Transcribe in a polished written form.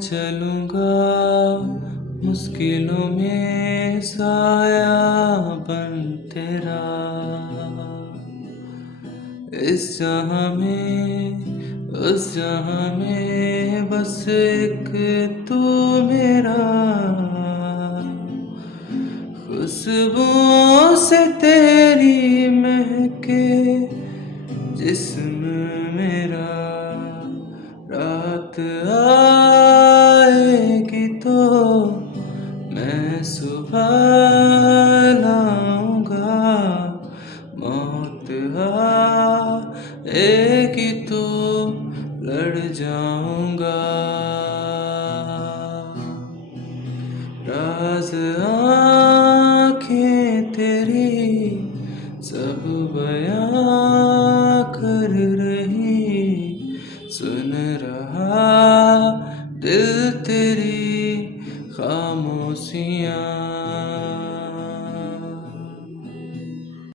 चलूँगा मुश्किलों में साया बन तेरा। इस जहाँ में उस जहाँ में बस एक तू मेरा। खुशबुओं से तेरी महके जिस्म मेरा। रात आएगी तो मैं सुबह लाऊंगा। मौत आएगी तो लड़ जाऊंगा। राज आँखें तेरी सब बयां कर रही। सुन रहा दिल तेरी खामोशियाँ।